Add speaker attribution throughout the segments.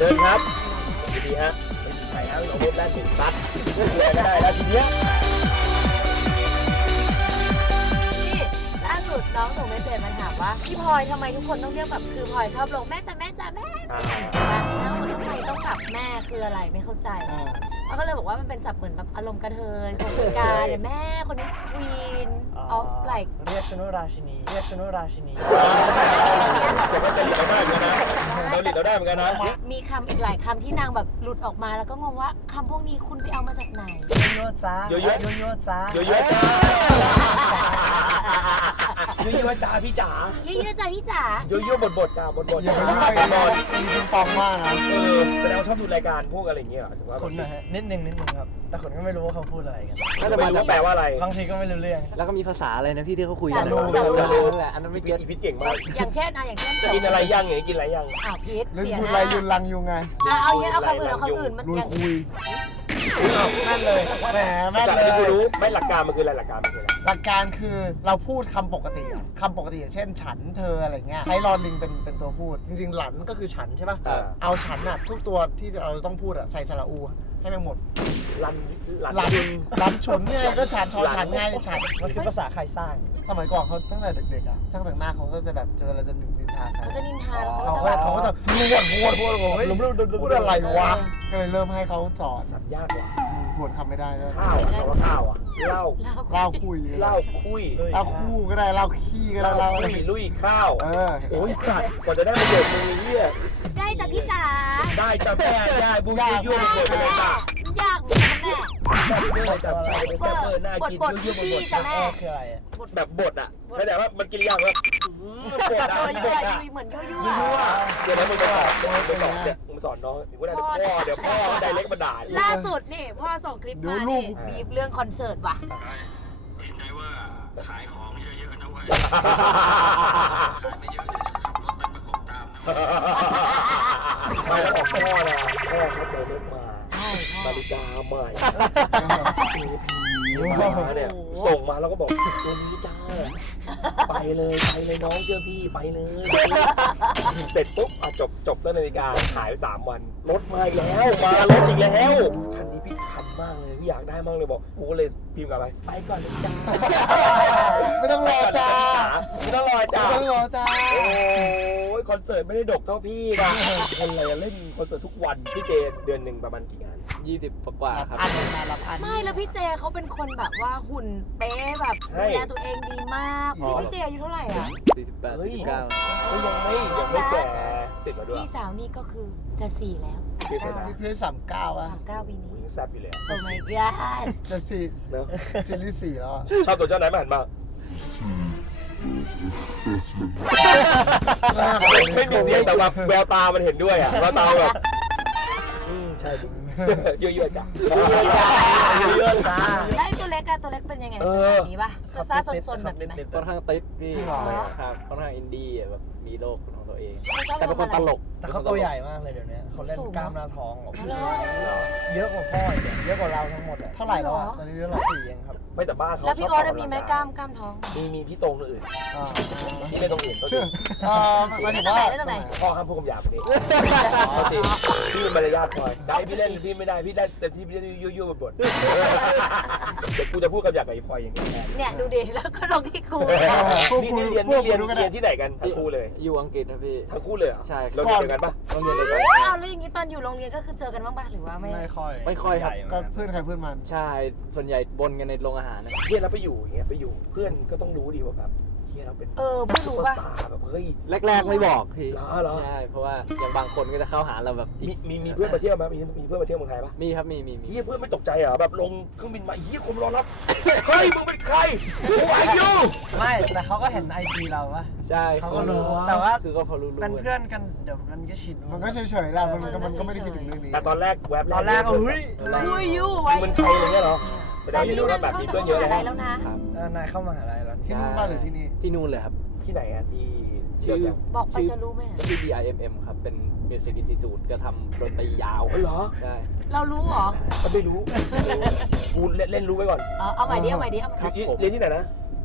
Speaker 1: ชิญครับดีฮะไม่มีใครทั้งเอารถแล่นหนึ่งซัดได้แล้วทีเนี้ย
Speaker 2: นี่ล่าสุดน้องส่งเมสเซจมาถามว่าพี่พลอยทำไมทุกคนต้องเรียกแบบคือพลอยชอบลงแม่จ้ะแม่จ้ะแม่แล้วทำไมต้องกลับแม่คืออะไรไม่เข้าใจเขาก็เลยบอกว่ามันเป็นศัพท์เหมือนแบบอารมณ์กระเทยของกาเนี่ยแม่คนนี้คือ Queen of like
Speaker 3: เรียกชนุราชินีเรียกชนุราชินี
Speaker 1: แต่ก็ใจใหญ่มากเหมือนกันนะเราหลีดเราได้เหมือนกันนะ
Speaker 2: มีคำอีกหลายคำที่นางแบบหลุดออกมาแล้วก็งงว่าคำพวกนี้คุณไปเอามาจากไหน
Speaker 3: โยโย่จ้าโยโย่จ้า
Speaker 1: โยโย่จ้าโยโย่จ้าพี่จ๋า
Speaker 2: เยอะๆจ้ะพี่จ๋า
Speaker 1: โยโย่บทจ้าบท
Speaker 4: อย่าไปยุ่งไปนอนมีปิงปองมากนะ
Speaker 1: แสดงว่าชอบดูรายการพวกอะไรอย่างเงี้ยถือว่า
Speaker 3: คุณนะฮะนิดนึงครับแต่คนก็ไม่รู้ว่าเขาพูดอะไรกัน
Speaker 1: น่าจะไม่รู้แปลว่าอะไร
Speaker 3: บางทีก็ไม่รู้เรื่อง
Speaker 5: แล้วก็มีภาษาอะไรนะพี่ที่เขาคุยกัน
Speaker 2: สาลู
Speaker 5: นั่นแหละอันนั้นไม่เก็ต
Speaker 1: อีพิษเก่งมาก
Speaker 2: อย่างเช่นอย่างเช่น
Speaker 1: กินอะไรย่างอย่างนี้กินอะไรย่าง
Speaker 2: พิษ
Speaker 4: เล่น
Speaker 2: เสีย
Speaker 4: ยุน
Speaker 2: ห
Speaker 4: ไร
Speaker 2: น้า
Speaker 4: ยุนลังยุงไง
Speaker 2: เอาคำอื่นมัน
Speaker 4: ลุย
Speaker 2: อย่าง
Speaker 4: คุย
Speaker 3: แม่นเลย
Speaker 4: แหมแม่น
Speaker 1: จาก
Speaker 4: เล
Speaker 1: ที่กู
Speaker 4: ย
Speaker 1: รู้ไม่หลักการมันคืออะไรหลักการมันคืออะไร
Speaker 4: หลักการคือเราพูดคำปกติอะคำปกติอย่างเช่นฉันเธออะไรเงี้ยใช้รอลิงเป็นตัวพูด จริงๆหลันก็คือฉันใช่ป่ะเอาฉันอะทุกตัวที่เราต้องพูดอะใส่สระอูให้มันหมด
Speaker 1: ลัน
Speaker 4: หลันฉุนไงก็ฉันชอฉันไงฉัน
Speaker 3: มันคือภาษาใครสร้าง
Speaker 4: สมัยก่อนเขาตั้งแต่เด็กๆอะช่างแต่งหน้าเขาก็จะแบบเจออะไรจะนินทาใคร
Speaker 2: เขาจะนินทาแล้ว
Speaker 4: เขาก็จะพูดเฮ้ยพูดอะไรวะก็เลยเริ่มให้เขาสอน
Speaker 1: สัตว์ยากกว่า
Speaker 4: พูดคำไม่ได้ด้วย
Speaker 1: ข้าวแปลว่าข้าวอ่ะเหล้า
Speaker 4: เล่าคุย
Speaker 1: เหล้าคุย
Speaker 4: เล่าคู่ก็ได้เล่าขี้ก็ได้เล่า
Speaker 1: ลุยข้าว
Speaker 4: โอ้
Speaker 1: โอ้ยสัตว์กว่าจะได้ประโยชน์มึงไอ้เหี้ย
Speaker 2: ได้จ้ะพี่จ๋า
Speaker 1: ได้จ้ะแม่ได้บูยั่วๆไปเลยจ้ะ
Speaker 2: ยากเหมือนกันแม่
Speaker 1: แซ่บเบอร์จับใจแซ่บเบอร์น่ากินยั่วๆบด
Speaker 2: จ้ะแม่
Speaker 3: คืออะไรอ่ะ
Speaker 1: แบบบดอ่ะเข้าใจว่ามันกินยากแบบบดอ่ะ
Speaker 2: ยั่
Speaker 1: บ
Speaker 2: ว
Speaker 1: ดอ่ะ
Speaker 2: เหมือนยั่ว
Speaker 1: ยั่วเดี๋ยวนะมึงไปสอนเนี่ยมึงสอนน้องถึงว่าได้พ่อเดี๋ยวพ่อไดเล็กมาด่า
Speaker 2: ล่าสุดนี่พ่อส่งคลิปมานี่บีบเรื่องคอนเสิร์ตว่ะ
Speaker 6: ทินไดเวอร์ขายของเยอะๆนะเว้ย ขายไปเยอะเดี๋ยวจะขับรถไปประกบตามนะเว้ย
Speaker 1: ไม่แล้วบอกพ่อนะพ่อชอบไดเล็กมานาฬิกาใหม่มาเนี่ยส่งมาแล้วก็บอกตัวนี้จ้าไปเลยน้องเชื่อพี่ไปเลยเสร็จปุ๊บจบแล้วนาฬิกาหายไป3 วันรถมาอีกแล้วมารถอีกแล้วคันนี้พี่คันมากเลยพี่อยากได้มากเลยบอกกูก็เลยพิมพ์กลับไปก่อนเลยจ้า
Speaker 4: ไม่ต้องรอจ้า
Speaker 1: ไม่ต้องรอจ้า
Speaker 4: ไม่ต้องรอจ้า
Speaker 1: โอ้ยคอนเสิร์ตไม่ได้ดกเท่าพี่นะคนอะไรเล่นคอนเสิร์ตทุกวันพี่เจเดือนหนึ่งประมาณกี่งาน
Speaker 5: 20 กว่าครับ
Speaker 4: อันมารับอัน
Speaker 2: ไม่แล้วพี่เจเขาเป็นคนแบบว่าหุ่นเป๊ะแบบดูแลตัวเองดีมากพี่เจอายุเท่าไหร่อ่ะ
Speaker 5: 48
Speaker 1: เฮ้ย
Speaker 5: 49
Speaker 1: ก็ยังไม่แก่สิบมาด้วย
Speaker 2: พี่สาวนี่ก็คือจะ4แล้ว
Speaker 1: พี่สาว
Speaker 4: พี่คริส39 อ่ะ
Speaker 2: 39ปีนี้
Speaker 1: ยังแซ่บอยู่เลย
Speaker 2: โอ้ my god
Speaker 4: จะสี่
Speaker 1: เนอะ
Speaker 4: ซีรีส์4แล้วอะ
Speaker 1: ชอบตัวเจ้าไหนมาหันมาไม่มีเสียงแต่แบบแววตามันเห็นด้วยอ่ะแววตาแบบใช่ดิเยอะๆจ้ะเยอะๆจ้ะ
Speaker 2: แล้วไอ้ตัวเล็กอะตัวเล็กเป็นยังไงแบบนี้ป่ะซ่าๆซนๆแบบนี้ไหม
Speaker 5: ค่อนข้างติดพี่ครับค่อนข้างอินดี้แบบมีโลกของตัวเอง แต่เป็นคนตลก
Speaker 3: แต่เขาตัวใหญ่มากเลยเดี๋ยวนี้เขาเล่นกล้ามหน้าท้องเยอะกว่าพ่ออีกเยอะกว่าเราทั้งหมดอ่ะ
Speaker 4: เท่าไหร่แล้วอ่ะตอนนี้เท่าไหร่
Speaker 3: 4เองครับ
Speaker 1: ไม่แต่บ้านเขา
Speaker 2: แล้วพี่ออสมีไหมกล้ามท้อง
Speaker 1: มีพี่ตรงอื่นพี่ไม่ตรงอื่นก็ดี
Speaker 4: หมายถึงว่า
Speaker 1: พ่อห้ามพูดคำหยาบนี้ปกติพี่เป็นมารยาทพอยได้พี่เล่นพี่ไม่ได้พี่ได้เต็มที่พี่ได้ยั่วๆบทเดี๋ยวกูจะพูดคำหยาบกับไอ้พลอยอย่างนี้
Speaker 2: เนี่ยดูดิแล้วก็ลงที่กู
Speaker 1: นี่เรียนที่ไหนกันทั้งคู่เลย
Speaker 5: อยู่อังกฤษนะพี่
Speaker 1: ทั้งคู่เลยเหรอ
Speaker 5: ใช่
Speaker 1: เราเรียนเดียวกันปะ
Speaker 5: ต้องเรียนด้วยกัน
Speaker 2: อ้าวแล้วอย่างนี้ตอนอยู่โรงเรียนก็คือเจอกันบ้างป่ะหรือว่าไม่
Speaker 3: ไม่ค่อยครับ
Speaker 4: ก็เพื่อนใครเพื่อนมัน
Speaker 5: ใช่ ส่วนใหญ่บนกันในโรงอาหารนะ
Speaker 1: เฮียเราไปอยู่อย่างเงี้ยไปอยู่เพื่อนก็ต้องรู้ดีว่าแบบเฮียเราเป็น
Speaker 2: ไม่รู้ป่ะ
Speaker 1: ซุปเปอร์สตาร์แบบเฮ้ย
Speaker 5: แรกๆไม่บอกพี่
Speaker 1: เหรอ
Speaker 5: ใช่ เพราะว่าอย่างบางคนก็จะเข้าหาเราแบบ
Speaker 1: มีเพื่อนมาเที่ยวไหมมีเพื่อนมาเที่ยวเมืองไทยปะ
Speaker 5: มีครับมี
Speaker 1: เฮียเพื่อนไม่ตกใจเหรอแบบลงเครื่องบินมาเฮียคนรอรับเฮ้ยมึงเป็นใคร Who are you
Speaker 3: ไม่แต่เขาก็เห็นไอจีเราปะ
Speaker 5: ใช่
Speaker 3: เขาก็รู้แต่ว่า
Speaker 5: คือก็พอรู้
Speaker 3: เป็นเพื่อนกันเดี๋ยวมันก็ชิน
Speaker 4: มันก็เฉยๆแหละมันก็ไม่ได้คิดถึงเรื่องนี้
Speaker 1: แต่ตอนแรกแวบ
Speaker 3: ตอนแรกก็เฮ้ย
Speaker 2: คุยอยู่ไว้
Speaker 1: มันใครอะไรเงี้ยเหรอแสด
Speaker 2: แต่
Speaker 1: ง
Speaker 2: นี่
Speaker 1: รู้
Speaker 2: นั่
Speaker 1: ว่าง แบบ
Speaker 2: เข้า
Speaker 1: มี
Speaker 2: จะ
Speaker 1: เพื่อนเย
Speaker 2: เข้า
Speaker 1: อะ
Speaker 2: อะ
Speaker 1: เลย
Speaker 2: ไรแล้วนะ
Speaker 3: นายเข้ามหาลัยแล้ว
Speaker 4: ที่นู่นบ้านหรือที่นี่
Speaker 5: ที่นู่นเลยครับ
Speaker 1: ที่ไหนอะที่
Speaker 5: ชื่อ
Speaker 2: บอกไปจะรู้ไหม
Speaker 5: ชื่อ BIMM ครับ เป็น Music Institute ก็ทำดนตรียาว
Speaker 1: เหรอ
Speaker 5: ใช่
Speaker 2: เรารู้เหรอ
Speaker 1: ก็ไม่รู้กูเล่นรู้ไว้ก่อน
Speaker 2: เอาใหม่ดิ
Speaker 1: เรียนที่ไหนนะ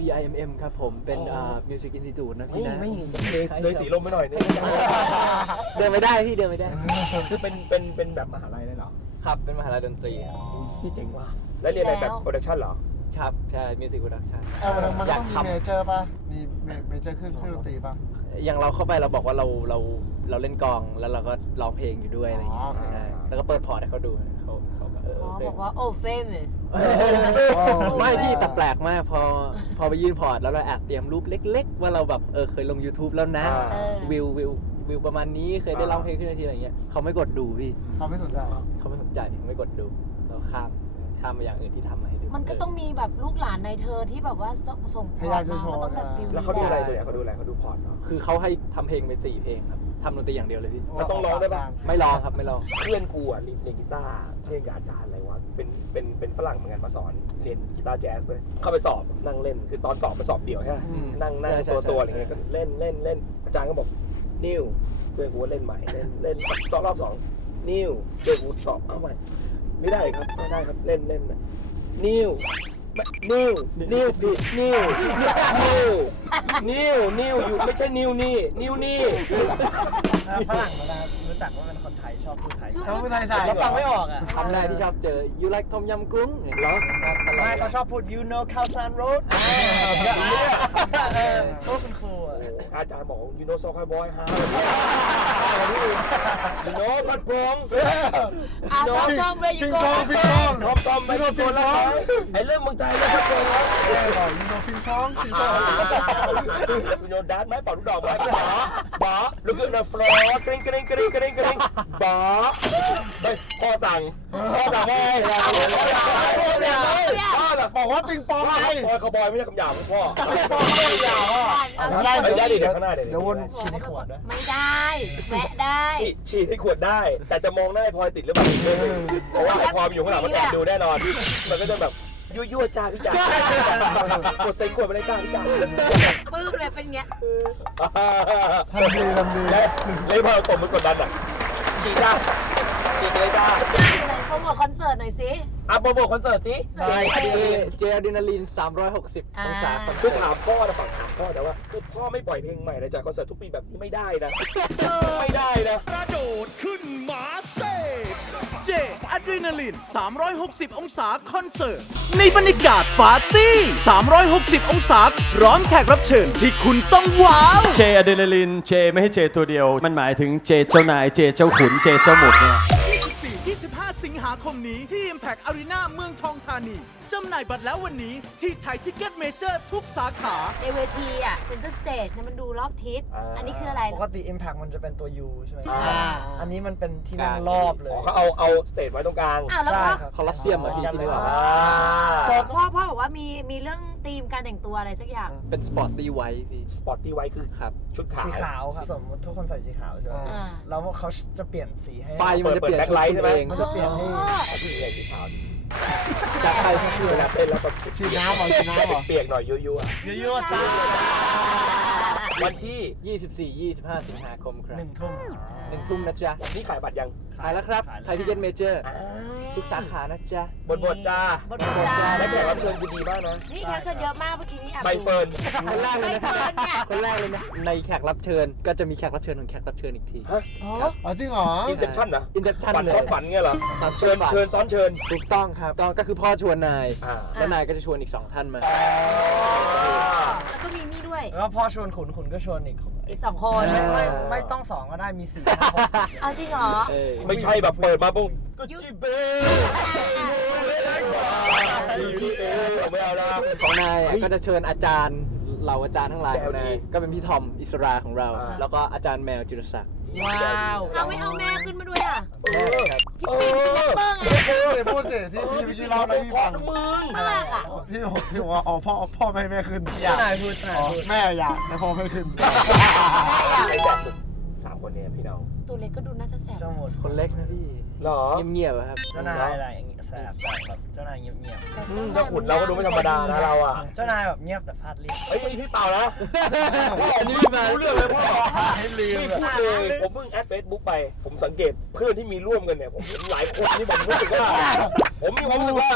Speaker 5: BIMM ครับผมเป็นMusic Institute นะพี่นะ
Speaker 1: ไม่เลยสีลมไปหน่อยนึง
Speaker 5: เดินไม่ได้พี่เดินไม่ได้
Speaker 1: คือเป็นแบบมหาลัยเลยเหรอ
Speaker 5: ครับเป็นมหาลัยดนตรีครับ
Speaker 1: พี่เจ๋งว่ะแล้วเรียนอะไรแบบโปรดักชั่นเหรอ
Speaker 5: ครับใช่ Music Production
Speaker 4: มันก็ต้องมี
Speaker 5: อยากทำ
Speaker 4: เมเจอร์ป่ะ มีเมเจอร์เครื่องดนตรีป่ะ
Speaker 5: อย่างเราเข้าไปเราบอกว่าเราเล่นกลองแล้วเราก็ร้องเพลงอยู่ด้วยอะไรอย่างเงี้ย
Speaker 4: อ๋อ
Speaker 5: ใช่แล้วก็เปิดพอร์ตให้เขาดูเขาแบบ
Speaker 2: เขา
Speaker 5: โอเค
Speaker 2: บอกว่าโอ้เฟม
Speaker 5: ไม่พี่แต่แปลกมากพอไปยื่นพอร์ตแล้วเราแอบเตรียมรูปเล็ก ๆ ว่าเราแบบเคยลง YouTube แล้วนะ วิวประมาณนี้เคยได้ร้องเพลงขึ้นเวทีอะไรเงี้ยเขาไม่กดดูพี่
Speaker 4: เขาไม่สนใจ
Speaker 5: เขาไม่สนใจไม่กดดูเราข้ามไปอย่างอื่นที่ทำมาให้ดู
Speaker 2: มันก็ต้องมีแบบลูกหลานในเธอที่แบบว่าส่ง
Speaker 4: พยายามจะโชว์
Speaker 2: มันต้องแบบฟิล
Speaker 1: แล้วเขาดูอะไรส่วนใหญ่เขาดูอะไรเขาดูพอร์ตเหรอ
Speaker 5: คือเขาให้ทำเพลงไป4 เพลงครับทำดนตรีอย่างเดียวเลยพี่
Speaker 1: แล้วต้องร้องได้ปะ
Speaker 5: ไม่ร้องครับไม่ร้อง
Speaker 1: เพื่อนกูอ่ะเรียนกีตาร์เรียนกับอาจารย์อะไรวะเป็นฝรั่งเหมือนกันมาสอนเรียนกีตาร์แจ๊สเลยเข้าไปสอบนั่งเล่นคือตอนสอบไปสอบเดี่ยวใช่ไหมนั่งตัวอะไรเงี้ยก็เล่นอาจารย์ก็บอกนิวเพื่อนกูเล่นใหม่เล่นต่อรอบ2นิวเพื่อนกูสอบเอาใหม่ไม่ได้ครับเล่นนิวผิดนิวอยู่ไม่ใช่นิวนี่
Speaker 3: ฝรั่งเวลารู้จักว่าเป็นคนไทยชอบพูดไทย
Speaker 4: ชอบพูดไทยใส่
Speaker 3: แล้วฟังไม่ออกอ่ะ
Speaker 5: คำแรกที่ชอบเจอ you like ต้มยำกุ้งเหรอ
Speaker 3: ไม่เขาชอบพูด you know Khao San Road โอ้คุณครูอ่ะ
Speaker 1: อาจารย์บอกยูโนโซคาบอยฮายูโนพัดพง
Speaker 2: ทอมเวยู
Speaker 4: ปิง
Speaker 2: โก
Speaker 4: ปอง
Speaker 1: ไม่โดนแล้วไอ้เรื่องเมืองไทยแล้วพัดพงแล้ว
Speaker 4: บอกยูโนปิงปอง
Speaker 1: ยูโนดัดไม้เป่าลูกดอกไม้บอลูกขึ้นมาฟลอร์กริ๊งบอพ่อสั่งว่าพ่อแบบ
Speaker 4: บอกว่าปิงปองไง
Speaker 1: บอยคาบอยไม่ใช่คำหยาบของพ่อ
Speaker 4: ไม่ได้
Speaker 1: ไม่ได้ดิเดี๋ยวข้างหน้าเดี๋ยว
Speaker 4: เดี๋ยววน
Speaker 3: ฉีดในขวดด้วย
Speaker 2: ไม่ได้แวะได้
Speaker 1: ฉีดให้ขวดได้ แต่จะมองหน้าพลอยติดหรือเปล่าเพราะว่าพลอยอยู่ข้างหลังมันแอบดูแน่นอนมันก็จะแบบยั่วจ้าพี่จ๋ากดใส่ขวดไปเลยจ้าพี่จ๋า
Speaker 2: ปื้มเลยเป็นเงี้ย
Speaker 4: ทำดี
Speaker 1: เลยพอตบมันกดดันอ่ะฉีดจ้าฉีดเลยจ้า
Speaker 2: ไหนโปรโมทคอนเสิร์ตหน่อยสิ
Speaker 1: โปรโมทคอนเสิร์ตสิ
Speaker 5: เจอะดรีนาลีน360องศา
Speaker 1: คือถามพ่อนะฝั่งถามพ่อแต่ว่าคือพ่อไม่ปล่อยเพลงใหม่เลยจากคอนเสิร์ตทุกปีแบบนี้ไม่ได้นะไม่ได้นะ
Speaker 7: กระโดดขึ้นมาเซ่เจอะดรีนาลีน360 องศาคอนเสิร์ตในบรรยากาศปาร์ตี้360 องศาพร้อมแขกรับเชิญที่คุณต้องว้าว
Speaker 8: เจอะดรีนาลินเจไม่ให้เจตัวเดียว มันหมายถึงเจเจ้านายเจเจ้าขุนเจเจ้าหมุดเนี่ย
Speaker 7: 24-25 สิงหาคมนี้ที่ Impact Arena เมืองทองธานีจำหน่ายบัตรแล้ววันนี้ที่ไทยทิกเก็ตเมเจอร์ทุกสาขา
Speaker 2: ในเวทีอ่ะเซ็นเตอร์สเตจเนี่ยมันดูรอบทิศ อันนี้คืออะไร
Speaker 3: ปกติ Impact มันจะเป็นตัว U ใช่ไหม
Speaker 1: อ่า
Speaker 3: อันนี้มันเป็นที่นั่งรอบเลย
Speaker 1: เขาเอาสเตจไว้ตรงกลาง
Speaker 2: อ้าวแล้ว
Speaker 3: ใช่
Speaker 2: พ่อ
Speaker 3: ครับ
Speaker 5: คอลอสเซียมเหรอพี่นึกออกไหม
Speaker 2: พ่อบอกว่ามีเรื่องธีมการแต่งตัวอะไรสักอย่าง
Speaker 5: เป็นสปอร์ตตี้ไว้พี่
Speaker 1: สปอตตี้ไว้คือ
Speaker 5: ครับ
Speaker 1: ชุดขาว
Speaker 3: สีขาวครับสมมติทุกคนใส่สีขาวใช่ไหม
Speaker 2: อ่า
Speaker 3: แล้วเขาจะเปลี่ยนสีให้
Speaker 5: ไฟมันจะเปลี่ยนชุดคุณเอง
Speaker 3: มันจะเปลี่ยนให้
Speaker 1: เอาที่ใส่สีขาว
Speaker 5: จากไทยที่
Speaker 1: เวลาเต้นแล้วแบบ
Speaker 4: ฉีดน้ำเหรอฉีดน้ำเหรอ
Speaker 1: เปียกหน่อยยั่ว
Speaker 3: ยั่วๆจ้า
Speaker 1: ๆวันที่
Speaker 5: 24-25 สิงหาคมครับ
Speaker 3: 1 ทุ่ม
Speaker 5: 1 ทุ่มนะจ๊ะ
Speaker 1: นี่ขายบัตรยัง
Speaker 5: ขายแล้วครับไทยทิกเก็ตเมเจอร์ทุกสาขานะจ๊ะ
Speaker 1: บทจ้า
Speaker 2: บทจ้า
Speaker 1: และแขกรับเชิญคุณดีมากนะ
Speaker 2: นี่แขกเชิญเยอะมากเมื่อกี้นี้อ่ะ
Speaker 1: ใบเฟิร์น
Speaker 5: คนแรกเลย
Speaker 2: ใบ
Speaker 5: นะ
Speaker 2: เฟิร์นเนี่ย
Speaker 5: คนแรกเลยนะ ในแขกรับเชิญก็จะมีแขกรับเชิญของแขกรับเชิญอีกที
Speaker 2: โอ้
Speaker 4: อ๋อจริงเหรอ
Speaker 1: อินเซปชั่นนะ
Speaker 5: อินเตอร์ชัน
Speaker 1: ฝัน
Speaker 5: เลย
Speaker 1: ซ้อนฝันเงี้ยเหรอ
Speaker 5: ครับ
Speaker 1: เชิญซ้อนเชิญ
Speaker 5: ถูกต้องครับก็คือพ่อชวนนาย
Speaker 1: อ่า
Speaker 5: แล้วนายก็จะชวนอีก 2 ท่านมา
Speaker 2: แล้วก็มีนี่ด้วย
Speaker 3: แล้วพอชวนขุนก็ชวนอีก
Speaker 2: อีก2 คน
Speaker 3: ไม่ต้อง2ก็ได้มี4 5 6 10
Speaker 2: เอาจริงเหรอ
Speaker 5: เออ
Speaker 1: ไม่ใช่แบบเปิดมาปุ๊บก็จิเบ้ไม่เอาละ
Speaker 5: ของนาย
Speaker 1: เฮ้ย
Speaker 5: ก็จะเชิญอาจารย์เหล่าอาจารย์ทั้งหลาย
Speaker 1: แนวดี
Speaker 5: ก็เป็นพี่ทอมอิสราของเรา
Speaker 1: อ่า
Speaker 5: แล้วก็อาจารย์แมวจิรศักดิ์
Speaker 2: ว้าวเอาไม่เอาแม่ขึ้นมาด้วยอ่ะ
Speaker 5: แม่ครับ
Speaker 2: พี่ปิ่นเป็นแรปเปอร์ไง
Speaker 4: พูดสิที่พี่เมื่อกี้เล่าอะไรพี่ฟัง
Speaker 1: มึง
Speaker 2: น่ารักอ่ะ
Speaker 4: พี่บอกว่าอ๋อพ่อไม่ให้แม่ขึ้นอยาก
Speaker 3: เจ้านายพูดเจ้านาย
Speaker 4: อ๋อ
Speaker 3: พูด
Speaker 4: แม่อยากแต่พ่อไม่ขึ้น
Speaker 2: แม่อยาก
Speaker 1: ไอ้แสบสุด3 คนเนี่ยพี่น้อง
Speaker 2: ตัวเล็กก็ดูน่าจะแสบ
Speaker 3: เจ้าหมด
Speaker 5: คนเล็กนะพี่
Speaker 1: หรอ
Speaker 5: เงียบๆอะครับ
Speaker 3: เจ้านายอะไรอย่างงี้แสบแบบเจ้านายเงียบ
Speaker 1: ถ้าขุนเราก็ดูไม่ธรรมดานะเราอ่ะ
Speaker 3: ๆเจ้านายแบบเงียบแต่พลาดเรียก
Speaker 1: เฮ้ยพี่เปล่านะพ่อนี่ไม่รู้เรื่องเลยพ่อไม่พูดเลยผมเพิ่งแอดเฟซบุ๊กไป ผมสังเกตเพื่อนที่มีร่วมกันเนี่ยผมหลายคนที่ผมรู้สึกว่าผมมีความรู้สึกว่า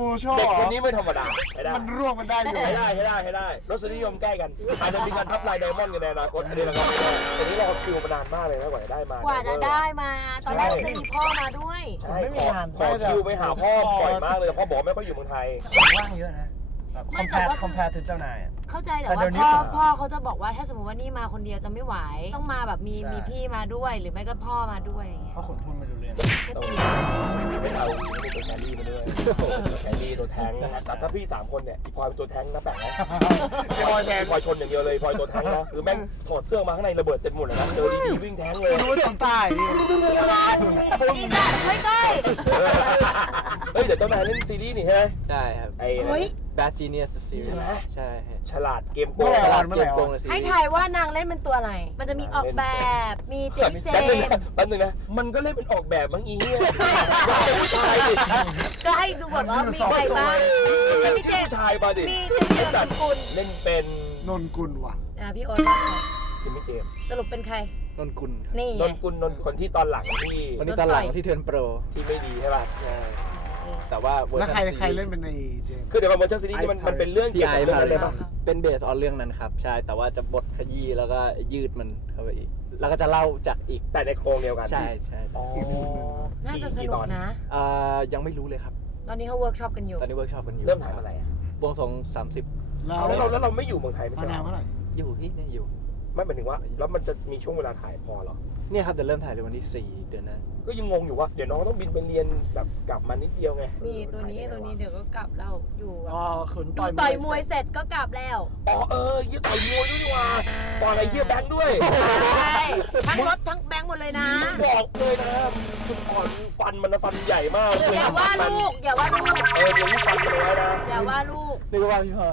Speaker 4: บูชอบ
Speaker 1: เด็กคนนี้ไม่ธรรมดาให้ได้
Speaker 4: มันร่วงมันได้อยู่
Speaker 1: ให้ได้รสนิยมใกล้กันอาจจะมีการทับลายไดมอนด์กันในอนาคตอันนี้เราก็ไม่ได้อันนี้เราคิวมานานมากเลยนะกว่าจะได้มาก
Speaker 2: ว่าจะได้มาตอนแรกจะมีพ่อมาด้วย
Speaker 1: ใช่ขอคิวไปหาพ่อบ่อยมากเลยแต่พ่อบอกไม่ค่อยอยู่เมืองไทย
Speaker 3: ว่างเยอะนะแบบคอมแพร์ถึงเจ้านาย
Speaker 2: เข้าใจแต่
Speaker 3: แต่
Speaker 2: ว่า
Speaker 3: เดี๋ยวนี้
Speaker 2: พ่อเขาจะบอกว่าถ้าสมมติว่านี่มาคนเดียวจะไม่ไหวต้องมาแบบมี
Speaker 3: ใช่
Speaker 2: มีพี่มาด้วยหรือไม่ก็พ่อมาด้วยอย่างเงี้ย
Speaker 3: เพราะคนพูดไม่รู้เรื่อง
Speaker 2: ก็จริง
Speaker 1: ไม่เอาตัวแครี่มาด้วยแครี่ตัวแทงแต่ถ้าพี่3คนเนี่ยอีพลอยเป็นตัวแทงนะแปลกนะพลอยแทงพลอยชนอย่างเดียวเลยพลอยตัวแทงนะคือแม่งถอดเสื้อมาข้างในระเบิดเต็มหมดเลยนะเจอดีวิ่งแทงเลย
Speaker 4: รู้ว่าทางใต้นี่
Speaker 2: อีสัตว์ไม่ใกล้
Speaker 1: เฮ้ยเดี๋ยวเจ้านายเล่นซีรีส์นี่ใช่ไหม
Speaker 5: ใช่ครับ
Speaker 1: ไอ้
Speaker 2: เฮ้ย
Speaker 5: Bad Genius the series
Speaker 1: ใช่ไหม
Speaker 5: ใช่ฮะ
Speaker 1: ฉลาดเกมโก
Speaker 4: เมื่
Speaker 1: ง
Speaker 4: อไหร่วันเมื่อไหร่
Speaker 5: โก
Speaker 4: วะ
Speaker 5: ง the
Speaker 2: ให้
Speaker 5: series
Speaker 2: ถ่ายว่านางเล่นเป็นตัวอะไร มันจะมีออกแบบมีเจมส์เจ
Speaker 1: แป๊บนึง
Speaker 2: ม
Speaker 1: นะ
Speaker 2: ส์
Speaker 1: แป๊บนึงนะมันก็เล่นเป็นออกแบบมั้งอีเนี่ยเป็นผู้ชายดิ
Speaker 2: ก็ให้ดูแบบว่ามีใครบ้างมีเจ
Speaker 1: ชื่อ
Speaker 2: มส์
Speaker 1: ผู้ชายมาดิ
Speaker 2: มีเจมส์เจมส์กุล
Speaker 1: เล่นเป็น
Speaker 4: นนกุลว่ะ
Speaker 2: พี่โอ๊ตว่าใคร
Speaker 1: จิมมี่เจมส์
Speaker 2: สรุปเป็นใคร
Speaker 5: นนกุล
Speaker 2: นี่
Speaker 1: น
Speaker 2: ไง
Speaker 1: นกุลนนคนที่ตอนหลังที่
Speaker 5: วันนี้ตอนหลังที่เทิร์นโปร
Speaker 1: ที่ไม่ดีใช่ป่ะ
Speaker 5: ใช่ แต่ว่าเวอร์
Speaker 4: แล้ว
Speaker 5: ชัน
Speaker 4: ใครเล่นเป็นในเจมส์
Speaker 1: คือเดี๋ยวมาเวอร์ชันซีรีส์นี่มันเป็นเรื่อง
Speaker 5: พี่
Speaker 1: เกี่ยว
Speaker 5: ไอ
Speaker 1: กับ
Speaker 5: ซ์
Speaker 1: เรื่อง
Speaker 5: พา
Speaker 1: อะไร
Speaker 5: เล
Speaker 1: บ้าง
Speaker 5: เป็นเบสออนเรื่องนั้นครับ ใช่ แต่ว่าจะบทขยี้แล้วก็ยืดมันเข้าไปอีก แล้วก็จะเล่าจากอีก
Speaker 1: แต่ในโครงเดียวกัน
Speaker 5: ใช่ใช่
Speaker 1: อ๋อ
Speaker 2: น่าจะสนุกนะ
Speaker 5: ยังไม่รู้เลยครับ
Speaker 2: ตอนนี้เขาเวิร์กช็อปกันอยู่
Speaker 5: ตอนนี้เวิร์กช็อปกันอยู่
Speaker 1: เริ่มถ่ายเมื่อไหร่อ่ะ
Speaker 5: วงสอง30
Speaker 1: แล้วเราไม่อยู่เมืองไทยไม่
Speaker 4: มา
Speaker 1: ใช่
Speaker 4: นา
Speaker 1: เหรอ
Speaker 4: เมื่อไหร่
Speaker 5: อยู่พี่เนี่ยอยู่
Speaker 1: ไม่หมายถึงว่าแล้วมันจะมีช่วงเวลาถ่ายพอเหรอ
Speaker 5: เนี่ยครับจะเริ่มถ่ายในวันที่ 4 เดือนหน้า
Speaker 1: ก็ยังงงอยู่ว่าเดี๋ยวน้องต้องบินไปเรียนแบบกลับมานิดเดียวไง
Speaker 2: นี่ตัวนี้เดี๋ยวก็กลับแล้วอยู่แบบ
Speaker 3: อ๋อขุน
Speaker 2: ดูต่อยมวยเสร็จก็กลับแล้ว
Speaker 1: อ๋อเยี่ยต่อยมวยด้วยนี่หว่าต่อยอะไรเยี่ยแบงค์ด้วย
Speaker 2: ใช่ทั้งรถทั้งแบงค์หมดเลยนะ
Speaker 1: บอกเลยนะจุดอ่อนฟันมันนะฟันใหญ่มาก
Speaker 2: อย่าว่าลูก อย่าว่าลูก
Speaker 1: เดี๋ยวนี้ฟันมันไว้นะ
Speaker 2: อย่าว่าลูก
Speaker 5: นึกว่าพี่พลอย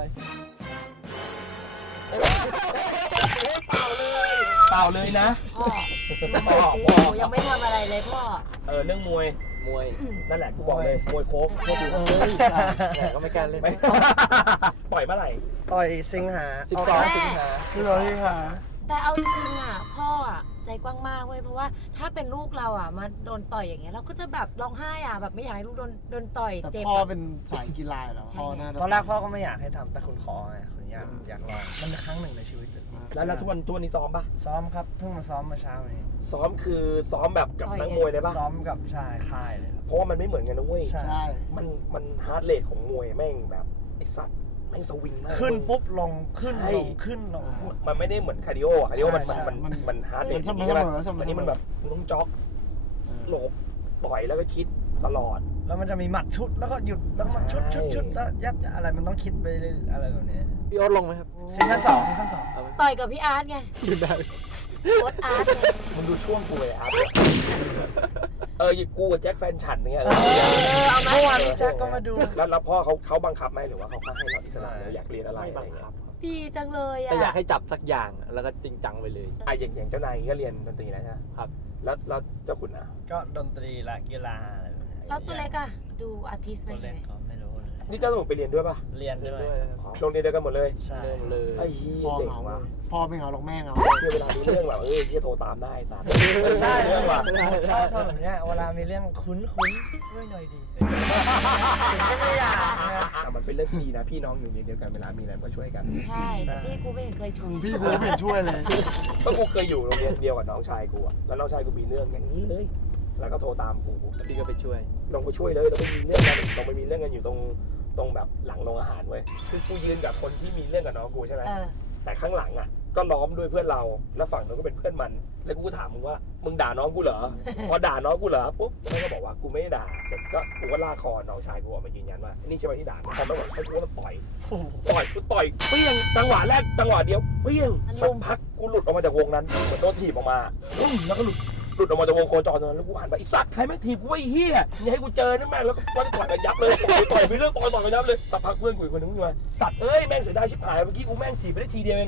Speaker 1: เปล่าเลยนะ
Speaker 2: พ่อหนูยังไม่ทำอะไรเลยพ่อ
Speaker 1: เรื่องมวย
Speaker 5: มวย
Speaker 1: นั่นแหละกูบอกเลยมวยโค้กโคตรดู
Speaker 5: แต่ก็ไม่กล้าเล่น
Speaker 1: ไม่ปล่อยเมื่อไหร่
Speaker 3: ต่อยสิงหา
Speaker 5: 12 สิงหา
Speaker 4: คือเราที่หา
Speaker 2: แต่เอาจริงๆอ่ะพ่ออ่ะใจกว้างมากเว้ยเพราะว่าถ้าเป็นลูกเราอ่ะมาโดนต่อยอย่างเงี้ยเราก็จะแบบร้องไห้อ่ะแบบไม่อยากให้ลูกโดนต่อย
Speaker 4: แต่
Speaker 2: เจ็บ
Speaker 4: พ่อ
Speaker 2: อะ
Speaker 4: เป็นสายกีฬาอยู่แล้วพ่อน่าจะ
Speaker 3: ตอนแรกพ่อก็ไม่อยากให้ทำแต่คุณขอไงคุณอยากลองมันเป็นครั้งหนึ่งในชีวิต
Speaker 1: แล้วทุกวันนี้ซ้อมปะ
Speaker 3: ซ้อมครับเพิ่งมาซ้อมเมื่อเช้านี้
Speaker 1: ซ้อมคือซ้อมแบบกับนักมวยเลยปะ
Speaker 3: ซ้อมกับชายค่ายเลยครับ
Speaker 1: เพราะว่ามันไม่เหมือนกันนะเว้ย
Speaker 3: ใช่
Speaker 4: ใช่
Speaker 1: มันฮาร์ดเรทของมวยแม่งแบบไอ้สัตว์แม่งสวิงมาก
Speaker 3: ขึ้นปุ๊บลงขึ้น
Speaker 1: ใช่
Speaker 3: ลงขึ้นลง
Speaker 1: มันไม่ได้เหมือนคาร์ดิโออะคาร์ดิโอมัน
Speaker 3: ใช่
Speaker 1: มันฮาร์ดเรท
Speaker 4: มันเสมอเสมอ
Speaker 1: อันนี้มันแบบมึงต้องจ็อกโหลบต่อยแล้วก็คิดตลอด
Speaker 3: แล้วมันจะมีหมัดชุดแล้วก็หยุดแล้วก็มาชุดแล้วยับอะไรมันต้องคิดไปเรื่อยอะไรแบบนี้
Speaker 5: พี่โอ๊ตลงไหมครับ
Speaker 3: ซีซั่น2ซีซั่น
Speaker 5: เอาไหม
Speaker 2: ต่อยกับพี่อาร์ตไง
Speaker 5: ดูได้
Speaker 2: โค้ชอาร์ตไง
Speaker 1: มันดูช่วงกูเลยอาร์ตกูกับแจ็คแฟนฉันเนี่ย
Speaker 3: 2เมื่อวานพี่แจ็คก็มาดู
Speaker 1: แล้วพ่อเขาบังคับไหมหรือว่าเขาให้เราอิสระเราอยากเรียนอะไร
Speaker 5: ไม่
Speaker 1: อะไร
Speaker 5: บัง
Speaker 1: เงี้
Speaker 5: คั
Speaker 1: ย
Speaker 5: บครับ
Speaker 2: ดีจังเลยอ่ะ
Speaker 5: แต่อยากให้จับสักอย่างแล้วก็จริงจังไปเลย
Speaker 1: อย่างเจ้านายก็เรียนดนตรีแล้วใช่ไหม
Speaker 5: ครับ
Speaker 1: แล้วเจ้าขุนอ่ะ
Speaker 3: ก็ดนตรีและกีฬาอะไรแบบนี้
Speaker 2: แล้วตัวเล็กอ่ะดูอาร์ติสต์ไหม
Speaker 3: ตัวเล็กก็ไม่รู้เลย
Speaker 1: นี่เจ้าสมุนไปเรียนด้วยป่ะ
Speaker 3: เรียนด้วย
Speaker 1: โรงเรียนเดียวกันหมดเลย
Speaker 3: ใช่
Speaker 5: เริ่มเลย
Speaker 1: ไอ้เหี้ย
Speaker 4: พ่อ
Speaker 1: เจ๋ง
Speaker 4: เหงา
Speaker 1: ว่ะ
Speaker 4: พ่อไม่เหงาหรอกแม่เหงา
Speaker 1: เวลามีเรื่องแบบเหี้ยโทรตามได้ตาม
Speaker 3: ใช่
Speaker 1: เรื่องว่ะ
Speaker 3: ชอบทำแบบเนี้ยเวลามีเรื่องคุ้นช่วยหน่อยดีไม่อยากนะ
Speaker 1: มันเป็นเรื่องดีนะพี่น้องอยู่เดียวกันเวลามีอะไรก็ช่วยกัน
Speaker 2: ใช่แต่พี่กูไม่เห็นเคยชม
Speaker 4: พี่กูไม่เห็นช่วยเลย
Speaker 1: ก็กูเคยอยู่โรงเรียนเดียวกับน้องชายกูอะแล้วน้องชายกูมีเรื่องอย่างนี้เลย แล้วก็โทรตามกู
Speaker 5: พี่ก็ไปช่วย
Speaker 1: ลงไปช่วยเลยเราไปมีเรื่องกันเราไปมีเรื่องกันอยู่ตรงแบบหลังโรงอาหารเว้ยคือกูยืนกับคนที่มีเรื่องกับน้องกูใช่ไหม แต่ข้างหลังอ่ะก็ล้อมด้วยเพื่อนเราแล้วฝั่งนู้นก็เป็นเพื่อนมันแล้วกูก็ถามมึงว่ามึงด่าน้องกูเหรอ พอด่าน้องกูเหรอปุ๊บมันก็บอกว่ากูไม่ได้ด่าเสร็จก็กูก็ลากคอน้องชายกูออกมายืนยันว่านี่ใช่ไหมที่ด่าพอมันบอกใช่กูก็ต่อยกูต่อยเปี้ยงจังหวะแรกจังหวะเดียวเปี้ยงสักพักกูหลุดออกมาจากวงนั้นเหมือนโดนถีบออกมาแล้วก็หลุดออกมาจากวงโคจรตรงนั้นแล้วกูหันไปไอ้สัตว์ใครไม่ถีบกูไอ้เหี้ยอย่าให้กูเจอนะแม่งแล้วก็วันต่อยกันยับเลยต่อยไปเรื่องต่อยกันยับเลยสักพักเพื่อนกูอีกคนนึงขึ้นมาสัตว์เอ้ยแม่งเสียดายชิบหายเมื่อกี้กูแม่งถีบไปได้ทีเดียวเอง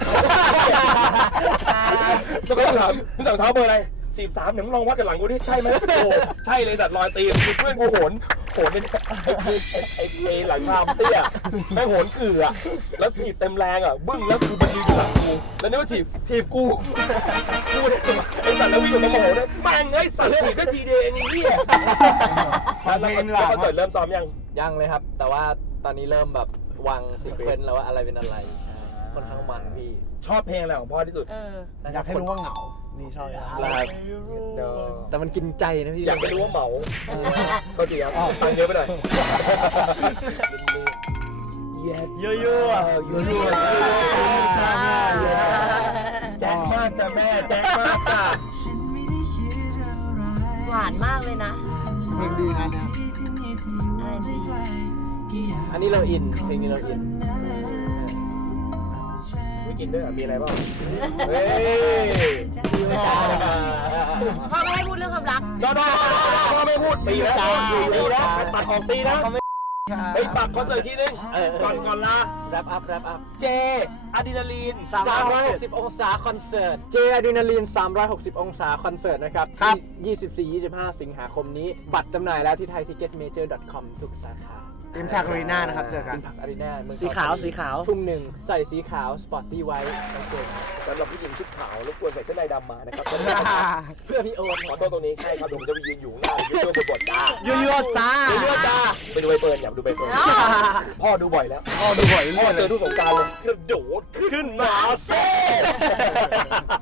Speaker 1: สักพักถามมึงสั่งเท้าเบอร์อะไร43เนี่ยมึงลองวัดกับหลังกูดิใช่ไหมโอ้ใช่เลยแต่รอยตีนเพื่อนกูโหนเนี่ยไอ้หลังคามเตี้ยแม่งโหนกืออ่ะแล้วถีบเต็มแรงอ่ะบึ้งแล้วคือมันยืนอยู่หลังกูแล้วนึกว่าถีบกูเนี่ยไอ้สัตว์แล้ววิ่งออกมาโมโหเนี่ยแม่งไอ้สัตว์ถีบได้ทีเดียวเองไอ้เหี้ยแล้วคอนเสิร์ตเริ่มซ้อมยัง
Speaker 5: ยังเลยครับ แต่ว่าตอนนี้เริ่มแบบวางซีเควนต์แล้วว่าอะไรเป็นอะไรค่อนข้างมันพี่
Speaker 1: ชอบเพลงอะไรของพ่อที่สุด
Speaker 4: อยากให้รู้ว่าเหงา นี่ชอบนะ
Speaker 5: ครับแต่มันกินใจนะพี่
Speaker 1: อยากให้รู้ว่าเหมาเขาดีครับตังค์เยอะไปหน่อยเยอะแจ๊คมากจ้ะแม่แจ๊คมากจ้ะ
Speaker 2: หวานมากเลยนะ
Speaker 4: เพลงดีนะเนี่ย
Speaker 5: อันนี้เราอินเพลงนี้เราอิน
Speaker 1: ไม่กินด้วยมีอะไรบ้างเฮ้ย
Speaker 2: พ่อไม่ให้พูดเรื่องความรัก
Speaker 1: พ่อไม่พูดตีแล้วตัดของตีนะไปตัดคอนเสิร์ตทีนึงก่อนลา
Speaker 5: แรปอัพ
Speaker 1: เจอะดรีนาลีน
Speaker 5: 360 องศาคอนเสิร์ต J Adrenaline 360 องศาคอนเสิร์ตนะครับที่24-25 สิงหาคมนี้ บัตรจำหน่ายแล้วที่ thaiticketmajor.com ทุกสาขา
Speaker 4: Impact Arena นะครับเจอกัน
Speaker 5: Impact Arena เมือง
Speaker 3: สีขาว
Speaker 5: ทุ่มหนึ่งใส่สีขาวสปอร์ตตี้ไว้กางเกง
Speaker 1: สำหรับผู้หญิงชุดขาวรบกวนใส่เสื้อในดำมานะครับ
Speaker 5: เพื่อพี่โอ๊ต
Speaker 1: ขอโทษตรงนี้ใช่ครับผมจะไปยืนอยู่หน้ายืนดูบทจ้า
Speaker 3: ยูซ่า
Speaker 1: เลือดจ้าไปดูใบเฟิร์นอยากดูใบเฟิร์นพ่อดูบ่อยแล้ว
Speaker 3: พ่อดูบ่อย
Speaker 1: พ่อเจอทุกสงกรานต์เลยกระโดดขึ้นมาเซ่